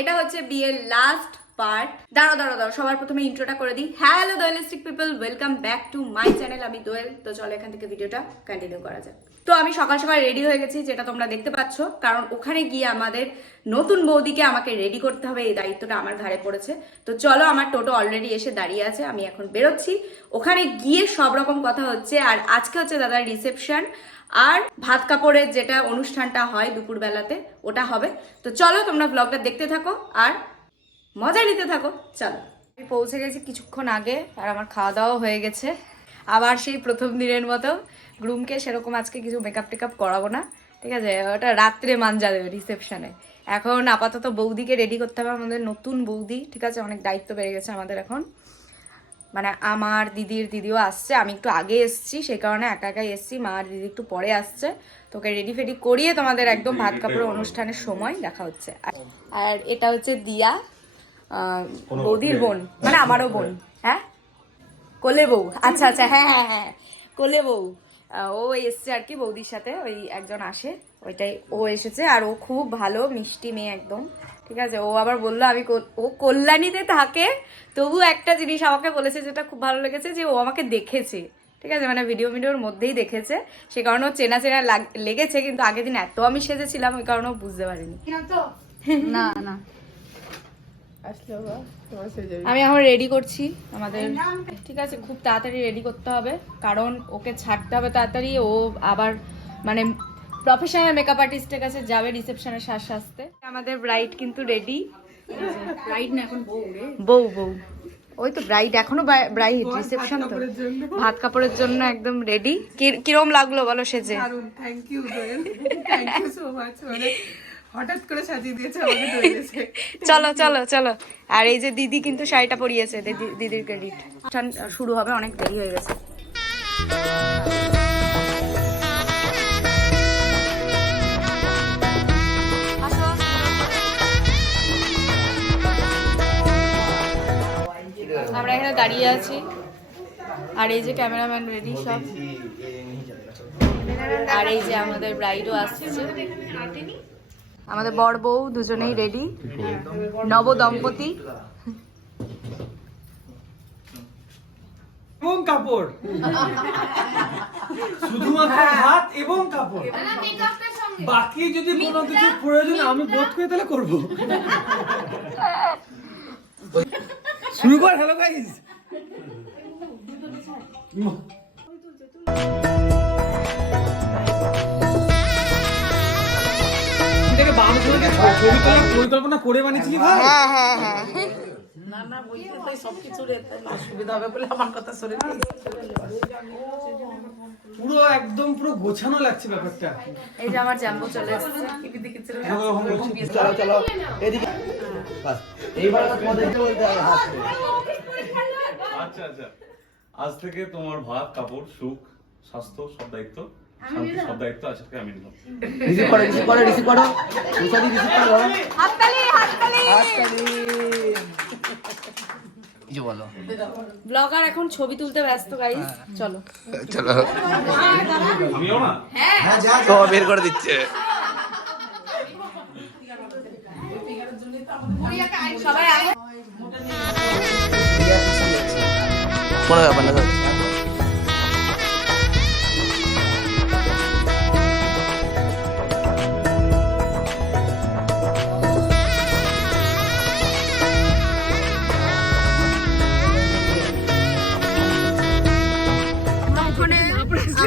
এটা হচ্ছে বিয়ের লাস্ট পার্ট। দাঁড়াও সবার প্রথমে ইন্ট্রোটা করে দিই। হ্যালো দোয়েলিস্টিক people, welcome back to my channel. আমি দোয়েল। তো চলো এখান থেকে ভিডিওটা কন্টিনিউ করা যাক। তো আমি সকাল সকাল রেডি হয়ে গেছি, যেটা তোমরা দেখতে পাচ্ছ, কারণ ওখানে গিয়ে আমাদের নতুন বৌদিকে আমাকে রেডি করতে হবে, এই দায়িত্বটা আমার ঘাড়ে পড়েছে। তো চলো, আমার টোটো অলরেডি এসে দাঁড়িয়ে আছে, আমি এখন বেরোচ্ছি। ওখানে গিয়ে সব রকম কথা হচ্ছে। আর আজকে হচ্ছে দাদার রিসেপশন, আর ভাত কাপড়ের যেটা অনুষ্ঠানটা হয় দুপুরবেলাতে, ওটা হবে। তো চলো তোমরা ব্লগটা দেখতে থাকো আর মজা নিতে থাকো। চলো, আমি পৌঁছে গেছি কিছুক্ষণ আগে, আর আমার খাওয়া দাওয়া হয়ে গেছে। আবার সেই প্রথম দিনের মতো গ্রুমকে সেরকম আজকে কিছু মেকআপ টেকআপ করাবো না, ঠিক আছে? ওটা রাত্রে মানজা দেবে রিসেপশনে। এখন আপাতত বৌদিকে রেডি করতে হবে, আমাদের নতুন বৌদি, ঠিক আছে? অনেক দায়িত্ব বেড়ে গেছে আমাদের এখন। মানে আমার দিদিও আসছে, আমি একটু আগে এসছি, সেই কারণে একাই এসছি। মা আর দিদি একটু পরে আসছে। তোকে রেডি ফেডি করিয়ে তোমাদের একদম ভাত কাপড়ের অনুষ্ঠানের সময় দেখা হচ্ছে। আর এটা হচ্ছে দিয়া, বৌদির বোন, মানে আমারও বোন। হ্যাঁ, কোলে বউ। আচ্ছা হ্যাঁ, কোলে বউ। ও এসছে আর কি বৌদির সাথে, ওই একজন আসে, ওইটাই ও এসেছে। আর ও খুব ভালো মিষ্টি মেয়ে একদম, ঠিক আছে? ও আবার বললো ও কল্যাণীতে থাকে, তবু একটা জিনিস আমাকে বলেছে যেটা খুব ভালো লেগেছে, যে ও আমাকে দেখেছে, ঠিক আছে? মানে ভিডিওর মধ্যেই দেখেছে, সে কারণে ও চেনা লেগেছে। কিন্তু আগের দিন এত আমি সেজেছিলাম, ওই কারণে ও বুঝতে পারিনি। না আমি এখন রেডি করছি আমাদের, ঠিক আছে? খুব তাড়াতাড়ি রেডি করতে হবে, কারণ ওকে ছাড়তে হবে তাড়াতাড়ি। ও আবার মানে প্রফেশনাল মেকআপ আর্টিস্টের কাছে যাবে রিসেপশনের সাজতে। আমাদের ব্রাইড কিন্তু রেডি। ব্রাইড না, এখন বউ। ওই তো ব্রাইড, এখনো ব্রাইড, রিসেপশন তো। ভাত কাপড়ের জন্য একদম রেডি। কিরম লাগলো বলো সেজে? Thank you Doyel, thank you so much. মানে হঠাৎ করে সাজিয়ে দিয়েছে আমাকে দোয়েলেছে। চলো। আর এই যে দিদি কিন্তু শাড়িটা পরিয়েছে, দিদির ক্রেডিট। শুরু হবে, অনেক দেরি হয়ে গেছে। আমরা এখানে দাঁড়িয়ে আছি, আর এই যে ক্যামেরাম্যান রেডি সব, আর এই যে আমাদের ব্রাইডও আসছে। আমাদের বর বউ দুজনেই রেডি, নব দম্পতি। এবং কাপড়, শুধুমাত্র ভাত এবং কাপড়, বাকি যদি কোনো কিছু প্রয়োজন আমি বোধ করে তাহলে করবো। শুরু কর। হ্যালো গাইস, ছবি তোলার পরিকল্পনা করে বানিয়েছিলি ভাই? হ্যাঁ না বলতে সবকিছুর সুবিধা হবে বলে আমার কথা শুনে পুরো একদম পুরো গোছানো লাগছে ব্যাপারটা। এই যে আমার জাম্বো চলে এসেছে। চলো এদিকে বাস। এইবার তোমাদেরকে বলতে হবে হাত ধরে। আচ্ছা আজ থেকে তোমার ভাত কাপড় সুখ স্বাস্থ্য সব দায়িত্ব, শান্তি সব দায়িত্ব আজকে আমি নিলাম। রিসিভ করো উসাদি রিসিভ করো। হাততালি। কিছু বলো। ব্লগার এখন ছবি তুলতে ব্যস্ত গাইস। চলো আমিও না, হ্যাঁ যা তো বের করে দিচ্ছে। সবাই আগে কোনো ব্যাপার না।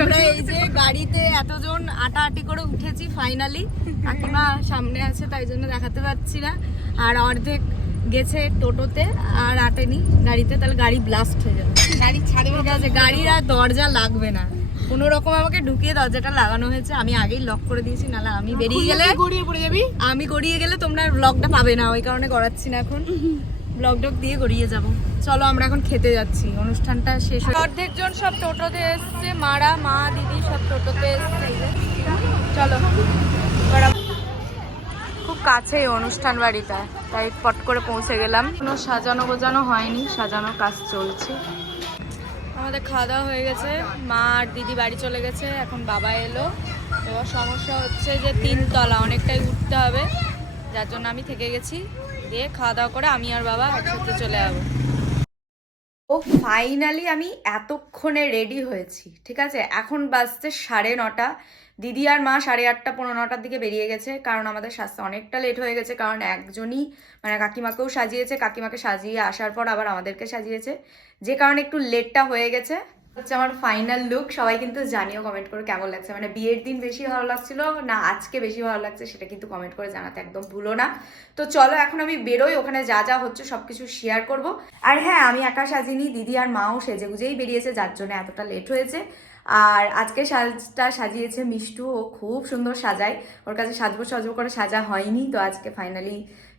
আমরা এই যে গাড়িতে এতজন আটাআটি করে উঠেছি ফাইনালি। কাকিমা সামনে আছে তাই জন্য দেখাতে পাচ্ছি না, আর অর্ধেক গেছে টোটোতে আর আটেনি গাড়িতে। তাহলে গাড়ি ব্লাস্ট হয়ে যাবে, গাড়ি ছাড়বে। ঠিক আছে, গাড়ির আর দরজা লাগবে না, কোনো রকম আমাকে ঢুকিয়ে দরজাটা লাগানো হয়েছে। আমি আগেই লক করে দিয়েছি, নাহলে আমি বেরিয়ে গেলে গড়িয়ে পড়ে যাবি। আমি গড়িয়ে গেলে তোমরা ব্লগটা পাবে না, ওই কারণে গড়াচ্ছি না এখন। ব্লগ ডগ দিয়ে গড়িয়ে যাব। চলো আমরা এখন খেতে যাচ্ছি, অনুষ্ঠানটা শেষ হয়ে অর্ধেক জন সব টোটোতে এসছে, মা দিদি সব টোটোতে এসছে। চলো, খুব কাছেই অনুষ্ঠান বাড়িটা, তাই পট করে পৌঁছে গেলাম। কোনো সাজানো গোজানো হয়নি, সাজানোর কাজ চলছে। আমাদের খাওয়া দাওয়া হয়ে গেছে, মা আর দিদি বাড়ি চলে গেছে, এখন বাবা এলো। এবার সমস্যা হচ্ছে যে 3 তলা, অনেকটাই উঠতে হবে। যার জন্য আমি থেকে গেছি, দিয়ে খাওয়া দাওয়া করে আমি আর বাবা একসাথে চলে যাবো। ও ফাইনালি আমি এতক্ষণে রেডি হয়েছি, ঠিক আছে। এখন বাজতে 9:30। দিদি আর মা 8:30 পৌনে 9টার দিকে বেরিয়ে গেছে, কারণ আমাদের সাজতে অনেকটা লেট হয়ে গেছে। কারণ একজনই মানে কাকিমাকেও সাজিয়েছে, কাকিমাকে সাজিয়ে আসার পর আবার আমাদেরকে সাজিয়েছে, যে কারণে একটু লেটটা হয়ে গেছে। হচ্ছে আমার ফাইনাল লুক। সবাই কিন্তু জানিও কমেন্ট করে কেমন লাগছে, মানে বিয়ের দিন বেশি ভালো লাগছিল না আজকে বেশি ভালো লাগছে, সেটা কিন্তু কমেন্ট করে জানাতে একদম ভুলো না। তো চলো এখন আমি বেরোই, ওখানে যা যা হচ্ছে সবকিছু শেয়ার করব। আর হ্যাঁ, আমি একা সাজিনি, দিদি আর মাও সেজে গুজেই বেরিয়েছে, যার জন্য এতটা লেট হয়েছে। আর আজকে সাজটা সাজিয়েছে মিষ্টু, ও খুব সুন্দর সাজায়, ওর কাছে সাজবো সাজবো করে সাজা হয়নি, তো আজকে ফাইনালি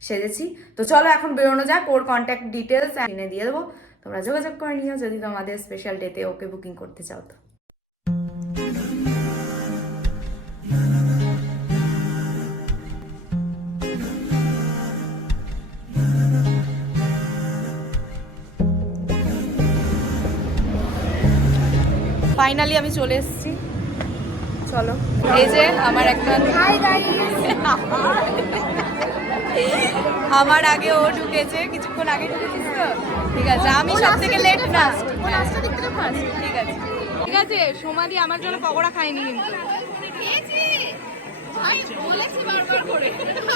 সেজেছি। তো চলো এখন বেরোনো যাক, ওর কন্ট্যাক্ট ডিটেলস এনে দিয়ে দেবো, তোমরা যোগাযোগ করে নিও যদি তোমাদের স্পেশাল ডেতে ওকে বুকিং করতে চাও। তো ফাইনালি আমি চলে এসেছি, চলো। এই যে আমার একটা আমার আগে ও ঢুকেছে, কিছুক্ষণ আগে ঢুকেছিস তো, ঠিক আছে। আমি সব থেকে লেট ফার্স্ট, ঠিক আছে ঠিক আছে। সোমাদি আমার জন্য পকোড়া খায়নি কিন্তু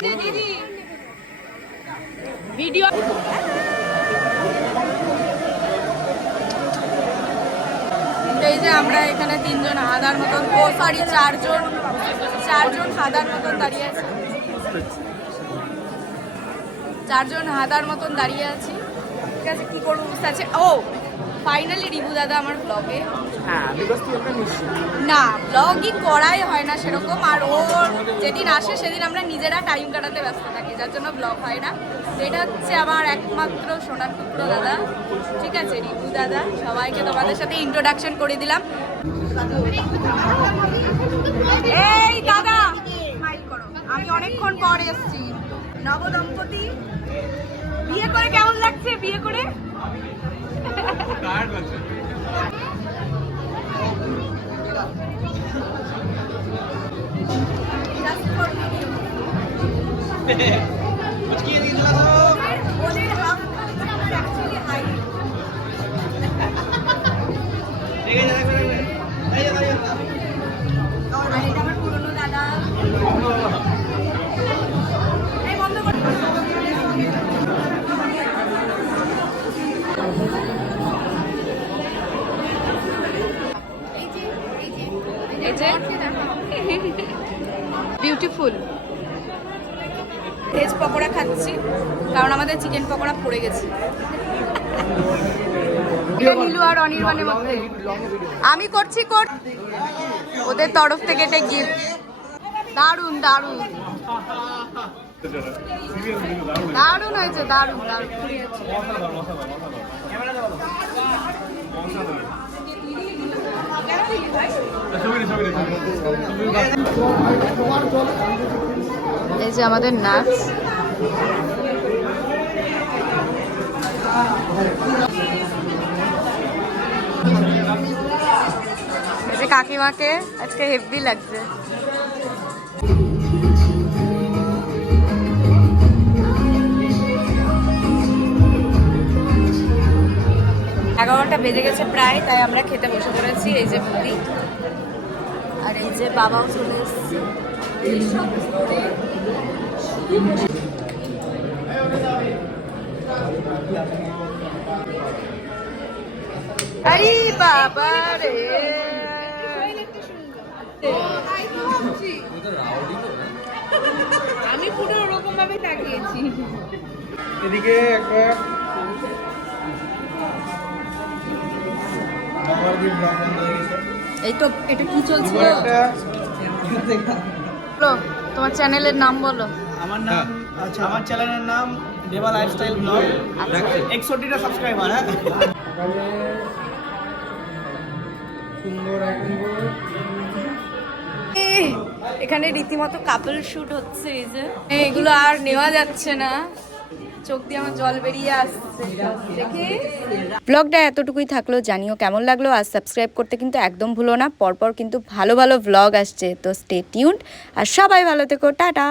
দিদি ভিডিও। এই যে আমরা এখানে 3 জন হাদার মতন, ও সরি 4 জন হাদার মতন দাঁড়িয়ে আছি, 4 জন হাদার মতন দাঁড়িয়ে আছি, ঠিক আছে। কি করবো বুঝতে আছে। ও ফাইনালি রিভু দাদা আমার ব্লগে, না ব্লগই করাই হয় না সেরকম, আর ওর যেদিন আসে সেদিন আমরা নিজেরা টাইম কাটাতে ব্যস্ত থাকি, যার জন্য ব্লগ হয় না। তো এটা হচ্ছে আমার একমাত্র সোনার টুকরো দাদা, ঠিক আছে, রিভু দাদা। সবাইকে তোমাদের সাথে ইন্ট্রোডাকশন করে দিলাম। এই দাদা স্মাইল করো, আমি অনেকক্ষণ পর এসেছি। নবদম্পতি বিয়ে করে কেমন লাগছে? বিয়ে করে আমার পুরনো দাদা। বিউটিফুল ভেজ পকোড়া খাচ্ছি, কারণ আমাদের চিকেন পকোড়া পড়ে গেছে। নীলু আর অনির্বাণের মধ্যে আমি করছি ওদের তরফ থেকে একটা গিফট। দারুন দারুন দারুন হয়েছে, দারুন দারুন। এই যে আমাদের নাচ, কাকিমাকে আজকে হেভি লাগছে। 11টা বেজে গেছে প্রায়, তাই আমরা খেতে বসে পড়েছি। এই যে মুড়ি, আর এই যে বাবাও চলে এসছে। আরে বাবা রে, আমি পুরো ওরকম ভাবে তাকিয়েছি। এদিকে একটা এই তো এটা কি চলছে? তোমার চ্যানেলের নাম বলো। আমার নাম, আচ্ছা আমার চ্যানেলের নাম দেবা লাইফস্টাইল ব্লগ। 61টা সাবস্ক্রাইবার। হ্যাঁ সুন্দর এখানে রীতিমতো কাপল শুট হচ্ছে। এই যে এগুলো আর নেওয়া যাচ্ছে না, চোখ দিয়ে আমার জল বেরিয়ে আসছে। দেখি ব্লগটা এতটুকুই থাকলো, জানিও কেমন লাগলো। আর সাবস্ক্রাইব করতে কিন্তু একদম ভুলো না, পরপর কিন্তু ভালো ভালো ব্লগ আসছে। তো স্টে টিউনড, আর সবাই ভালো থেকো, টাটা।